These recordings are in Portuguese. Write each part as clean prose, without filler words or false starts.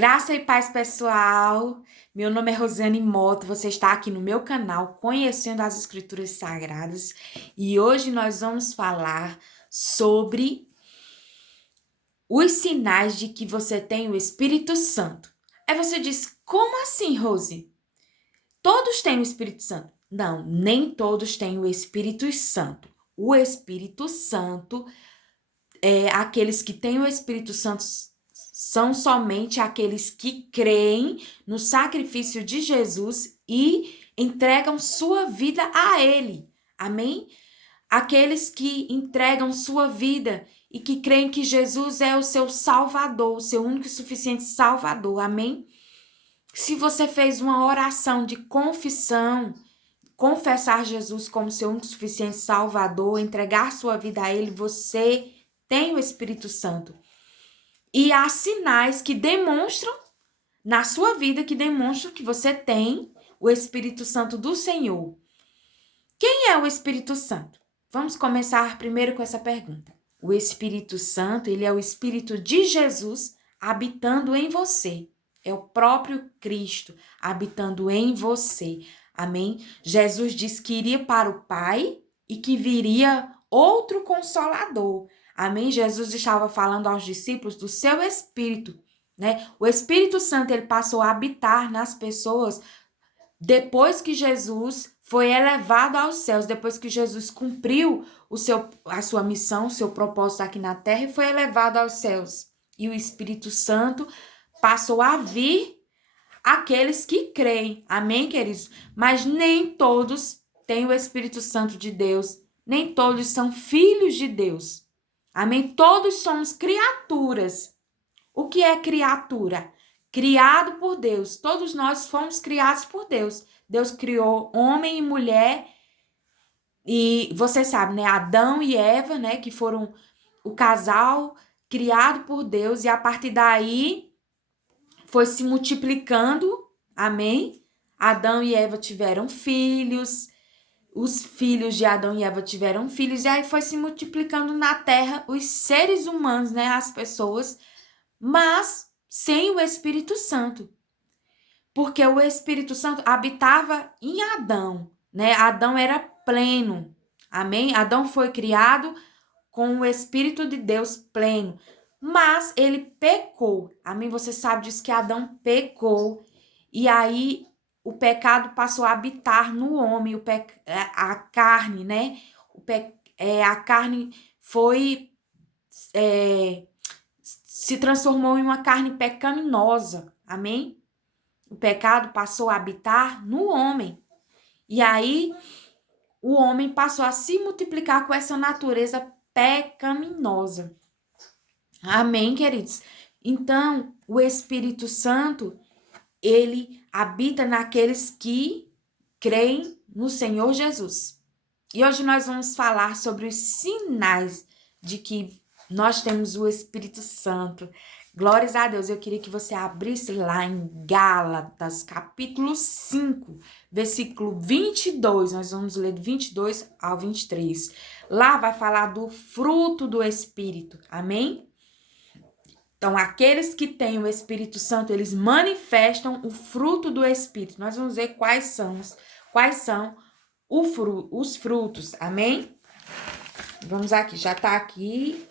Graça e paz, pessoal. Meu nome é Rosiane Mota. Você está aqui no meu canal Conhecendo as Escrituras Sagradas e hoje nós vamos falar sobre os sinais de que você tem o Espírito Santo. Aí você diz: como assim, Rose? Todos têm o Espírito Santo? Não, nem todos têm o Espírito Santo. O Espírito Santo aqueles que têm o Espírito Santo são somente aqueles que creem no sacrifício de Jesus e entregam sua vida a Ele. Amém? Aqueles que entregam sua vida e que creem que Jesus é o seu Salvador, o seu único e suficiente Salvador. Amém? Se você fez uma oração de confissão, confessar Jesus como seu único e suficiente Salvador, entregar sua vida a Ele, você tem o Espírito Santo. E há sinais que demonstram na sua vida, que demonstram que você tem o Espírito Santo do Senhor. Quem é o Espírito Santo? Vamos começar primeiro com essa pergunta. O Espírito Santo, ele é o Espírito de Jesus habitando em você. É o próprio Cristo habitando em você. Amém? Jesus disse que iria para o Pai e que viria outro Consolador. Amém? Jesus estava falando aos discípulos do seu Espírito, né? O Espírito Santo, ele passou a habitar nas pessoas depois que Jesus foi elevado aos céus, depois que Jesus cumpriu a sua missão, o seu propósito aqui na terra e foi elevado aos céus. E o Espírito Santo passou a vir aqueles que creem. Amém, queridos? Mas nem todos têm o Espírito Santo de Deus, nem todos são filhos de Deus. Amém? Todos somos criaturas. O que é criatura? Criado por Deus. Todos nós fomos criados por Deus. Deus criou homem e mulher. E você sabe, né? Adão e Eva, né? Que foram o casal criado por Deus. E a partir daí foi se multiplicando. Amém? Adão e Eva tiveram filhos. Os filhos de Adão e Eva tiveram filhos. E aí foi se multiplicando na terra os seres humanos, né? As pessoas. Mas sem o Espírito Santo. Porque o Espírito Santo habitava em Adão, né? Adão era pleno. Amém? Adão foi criado com o Espírito de Deus pleno. Mas ele pecou. Amém? Você sabe disso que Adão pecou. E aí o pecado passou a habitar no homem, a carne, né? A carne foi se transformou em uma carne pecaminosa. Amém? O pecado passou a habitar no homem. E aí o homem passou a se multiplicar com essa natureza pecaminosa. Amém, queridos? Então, o Espírito Santo, ele habita naqueles que creem no Senhor Jesus. E hoje nós vamos falar sobre os sinais de que nós temos o Espírito Santo. Glórias a Deus. Eu queria que você abrisse lá em Gálatas, capítulo 5, versículo 22. Nós vamos ler do 22 ao 23. Lá vai falar do fruto do Espírito. Amém? Então, aqueles que têm o Espírito Santo, eles manifestam o fruto do Espírito. Nós vamos ver quais são os frutos. Amém? Vamos aqui, já está aqui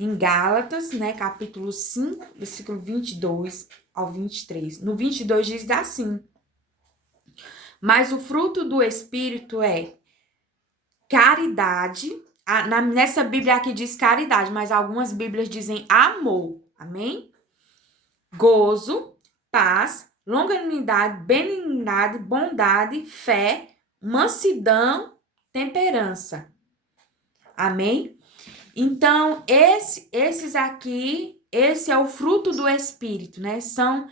em Gálatas, né, capítulo 5, versículo 22 ao 23. No 22 diz assim: mas o fruto do Espírito é caridade. Nessa Bíblia aqui diz caridade, mas algumas Bíblias dizem amor. Amém? Gozo, paz, longanimidade, benignidade, bondade, fé, mansidão, temperança. Amém? Então, esses aqui, esse é o fruto do Espírito, né? São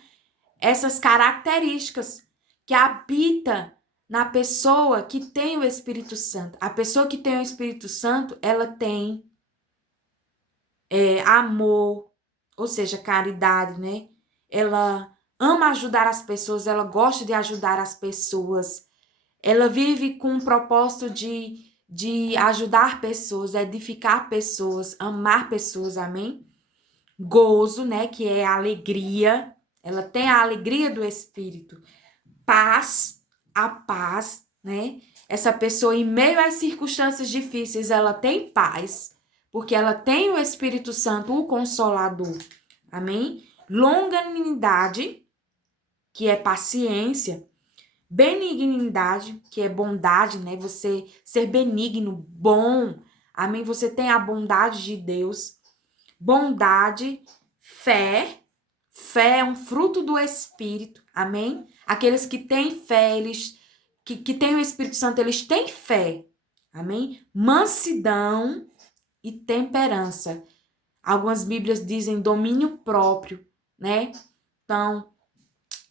essas características que habita na pessoa que tem o Espírito Santo. A pessoa que tem o Espírito Santo, ela tem amor, ou seja, caridade, né? Ela ama ajudar as pessoas, ela gosta de ajudar as pessoas. Ela vive com o propósito de ajudar pessoas, edificar pessoas, amar pessoas, amém? gozo, né, que é a alegria, ela tem a alegria do Espírito, paz, a paz, né? Essa pessoa, em meio às circunstâncias difíceis, ela tem paz, porque ela tem o Espírito Santo, o Consolador. Amém? Longanimidade, que é paciência. Benignidade, que é bondade, né? Você ser benigno, bom. Amém? Você tem a bondade de Deus. Bondade, fé. Fé é um fruto do Espírito. Amém? Aqueles que têm fé, eles que têm o Espírito Santo, eles têm fé. Amém? Mansidão e temperança. Algumas Bíblias dizem domínio próprio, né? Então,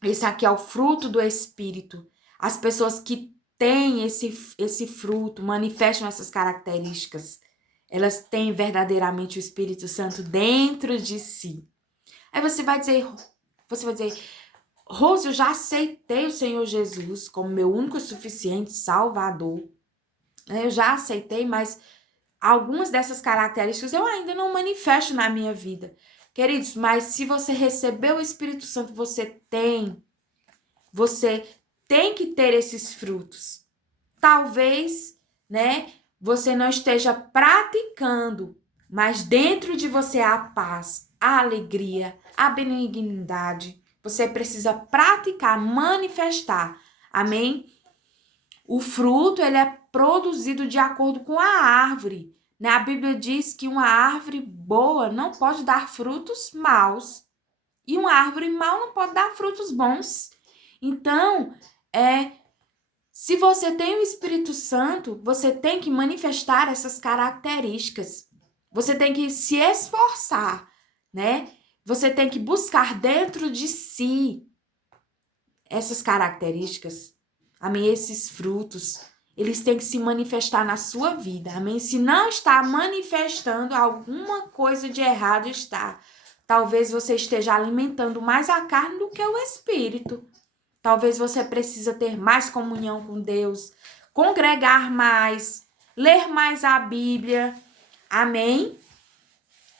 esse aqui é o fruto do Espírito. As pessoas que têm esse fruto, manifestam essas características, elas têm verdadeiramente o Espírito Santo dentro de si. Aí você vai dizer, Rose, eu já aceitei o Senhor Jesus como meu único e suficiente Salvador. Eu já aceitei, mas algumas dessas características eu ainda não manifesto na minha vida. Queridos, mas se você recebeu o Espírito Santo, você tem que ter esses frutos. Talvez, né, você não esteja praticando, mas dentro de você há a paz, a alegria, a benignidade. Você precisa praticar, manifestar. Amém? O fruto, ele é produzido de acordo com a árvore. Né? A Bíblia diz que uma árvore boa não pode dar frutos maus. E uma árvore mal não pode dar frutos bons. Então, se você tem o Espírito Santo, você tem que manifestar essas características. Você tem que se esforçar, né? Você tem que buscar dentro de si essas características. Amém? Esses frutos, eles têm que se manifestar na sua vida. Amém? Se não está manifestando, alguma coisa de errado está. Talvez você esteja alimentando mais a carne do que o espírito. Talvez você precisa ter mais comunhão com Deus, congregar mais, ler mais a Bíblia. Amém?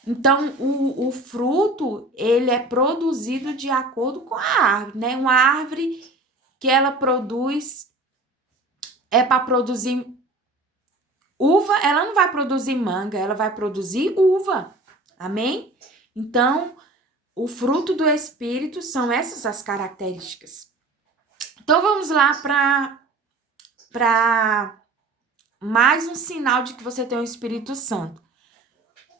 Então, o fruto, ele é produzido de acordo com a árvore, né? Uma árvore que ela produz é para produzir uva, ela não vai produzir manga, ela vai produzir uva. Amém? Então, o fruto do Espírito são essas as características. Então, vamos lá para mais um sinal de que você tem o Espírito Santo.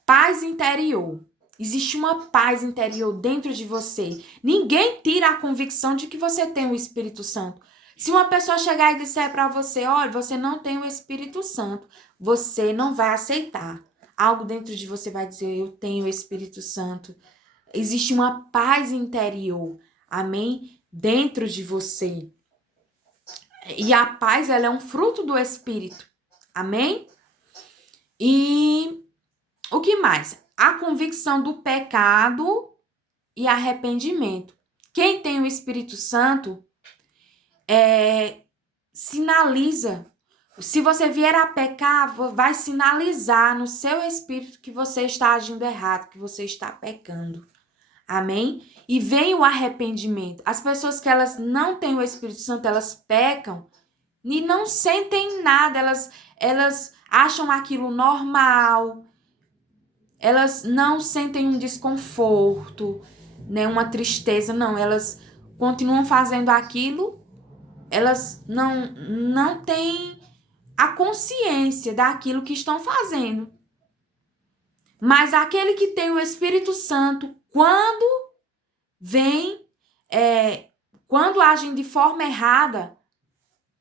Paz interior. Existe uma paz interior dentro de você. Ninguém tira a convicção de que você tem o Espírito Santo. Se uma pessoa chegar e disser para você, olha, você não tem o Espírito Santo, você não vai aceitar. Algo dentro de você vai dizer, eu tenho o Espírito Santo. Existe uma paz interior, amém? Dentro de você. E a paz, ela é um fruto do Espírito, amém? E o que mais? A convicção do pecado e arrependimento. Quem tem o Espírito Santo sinaliza. Se você vier a pecar, vai sinalizar no seu espírito que você está agindo errado, que você está pecando. Amém? E vem o arrependimento. As pessoas que elas não têm o Espírito Santo, elas pecam e não sentem nada. Elas acham aquilo normal. Elas não sentem um desconforto, né, uma tristeza, não. Elas continuam fazendo aquilo. Elas não têm a consciência daquilo que estão fazendo. Mas aquele que tem o Espírito Santo, vem, quando agem de forma errada,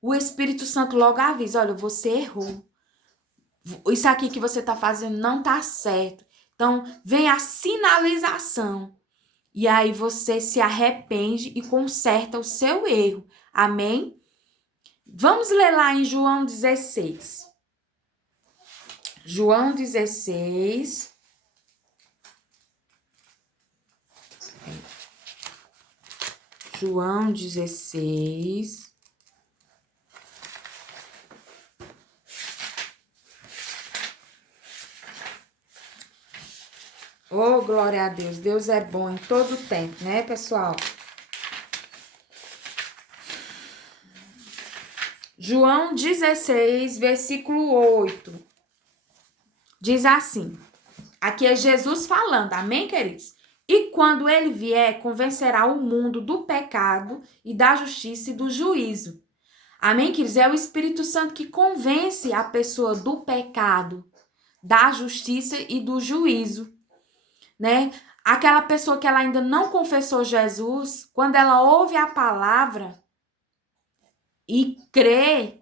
o Espírito Santo logo avisa, olha, você errou. Isso aqui que você está fazendo não está certo. Então, vem a sinalização. E aí você se arrepende e conserta o seu erro. Amém? Vamos ler lá em João 16. João 16. João 16. Oh, glória a Deus. Deus é bom em todo tempo, né, pessoal? João 16, versículo 8. Diz assim. Aqui é Jesus falando, amém, queridos? E quando ele vier, convencerá o mundo do pecado e da justiça e do juízo. Amém, queridos? É o Espírito Santo que convence a pessoa do pecado, da justiça e do juízo, né? Aquela pessoa que ela ainda não confessou Jesus, quando ela ouve a palavra e crê,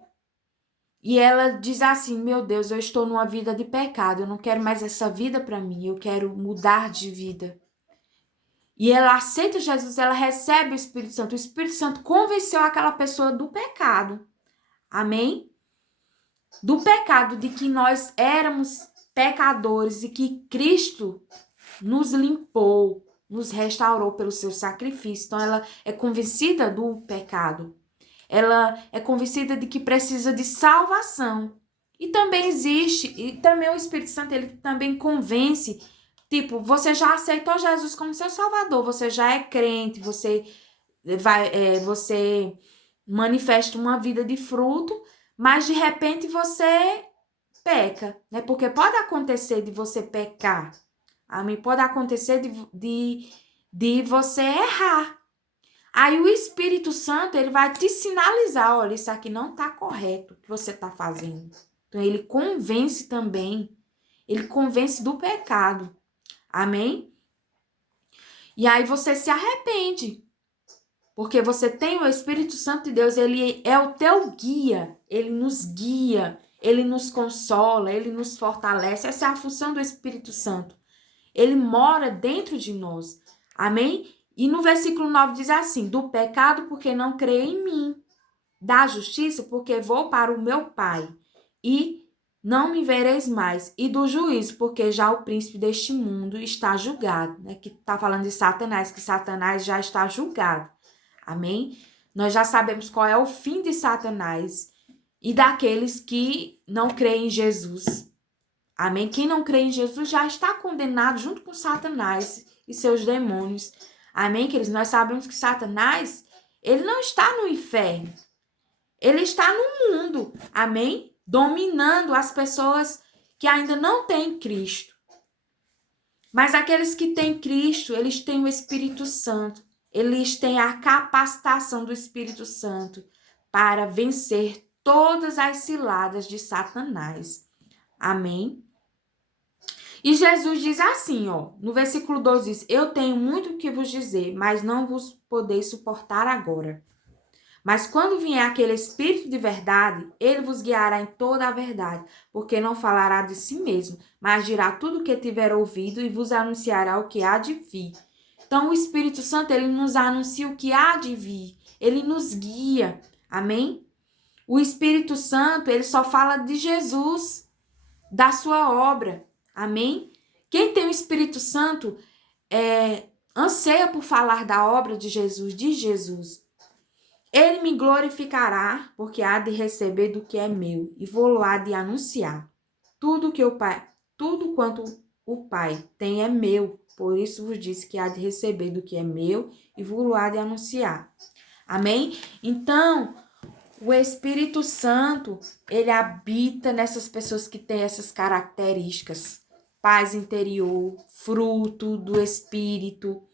e ela diz assim, meu Deus, eu estou numa vida de pecado, eu não quero mais essa vida para mim, eu quero mudar de vida. E ela aceita Jesus, ela recebe o Espírito Santo. O Espírito Santo convenceu aquela pessoa do pecado. Amém? Do pecado, de que nós éramos pecadores e que Cristo nos limpou, nos restaurou pelo seu sacrifício. Então, ela é convencida do pecado. Ela é convencida de que precisa de salvação. E também existe, e também o Espírito Santo, ele também convence. Tipo, você já aceitou Jesus como seu Salvador, você já é crente, você manifesta uma vida de fruto, mas de repente você peca, né? Porque pode acontecer de você pecar, amém? Pode acontecer de você errar. Aí o Espírito Santo, ele vai te sinalizar, olha, isso aqui não tá correto, o que você tá fazendo. Então, ele convence também, ele convence do pecado. Amém? E aí você se arrepende. Porque você tem o Espírito Santo de Deus, ele é o teu guia. Ele nos guia, ele nos consola, ele nos fortalece. Essa é a função do Espírito Santo. Ele mora dentro de nós. Amém? E no versículo 9 diz assim, do pecado porque não crê em mim. Da justiça porque vou para o meu Pai. E não me vereis mais, e do juízo, porque já o príncipe deste mundo está julgado, né? Que está falando de Satanás, que Satanás já está julgado, amém? Nós já sabemos qual é o fim de Satanás e daqueles que não creem em Jesus, amém? Quem não crê em Jesus já está condenado junto com Satanás e seus demônios, amém, queridos? Nós sabemos que Satanás, ele não está no inferno, ele está no mundo, amém? Dominando as pessoas que ainda não têm Cristo. Mas aqueles que têm Cristo, eles têm o Espírito Santo. Eles têm a capacitação do Espírito Santo para vencer todas as ciladas de Satanás. Amém? E Jesus diz assim, ó, no versículo 12 diz, eu tenho muito o que vos dizer, mas não vos podeis suportar agora. Mas quando vier aquele Espírito de verdade, ele vos guiará em toda a verdade, porque não falará de si mesmo, mas dirá tudo o que tiver ouvido e vos anunciará o que há de vir. Então, o Espírito Santo, ele nos anuncia o que há de vir, ele nos guia, amém? O Espírito Santo, ele só fala de Jesus, da sua obra, amém? Quem tem o Espírito Santo anseia por falar da obra de Jesus, Ele me glorificará, porque há de receber do que é meu, e vou-lo há de anunciar. Tudo quanto o Pai tem é meu, por isso vos disse que há de receber do que é meu, e vou-lo há de anunciar. Amém? Então, o Espírito Santo, ele habita nessas pessoas que têm essas características. Paz interior, fruto do Espírito,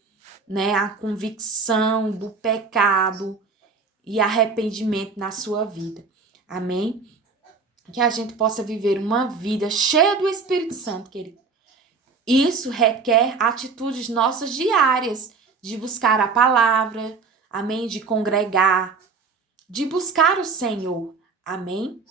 né? A convicção do pecado, e arrependimento na sua vida. Amém? Que a gente possa viver uma vida cheia do Espírito Santo, querido. Isso requer atitudes nossas diárias, de buscar a palavra, amém? De congregar, de buscar o Senhor, amém?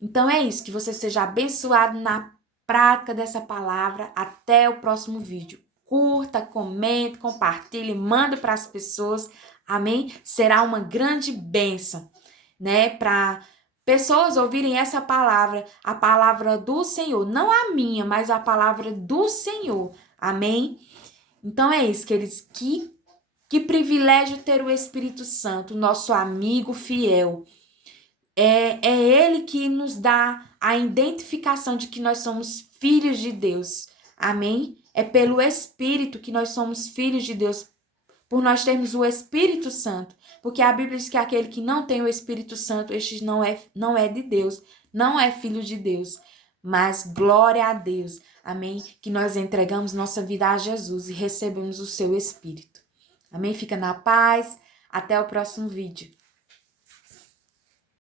Então é isso, que você seja abençoado na prática dessa palavra. Até o próximo vídeo. Curta, comente, compartilhe, manda para as pessoas. Amém? Será uma grande bênção, né? Para pessoas ouvirem essa palavra, a palavra do Senhor. Não a minha, mas a palavra do Senhor. Amém? Então é isso, queridos. Que privilégio ter o Espírito Santo, nosso amigo fiel. É ele que nos dá a identificação de que nós somos filhos de Deus. Amém? É pelo Espírito que nós somos filhos de Deus, por nós termos o Espírito Santo. Porque a Bíblia diz que aquele que não tem o Espírito Santo, este não é de Deus, não é filho de Deus. Mas glória a Deus, amém? Que nós entregamos nossa vida a Jesus e recebemos o seu Espírito. Amém? Fica na paz. Até o próximo vídeo.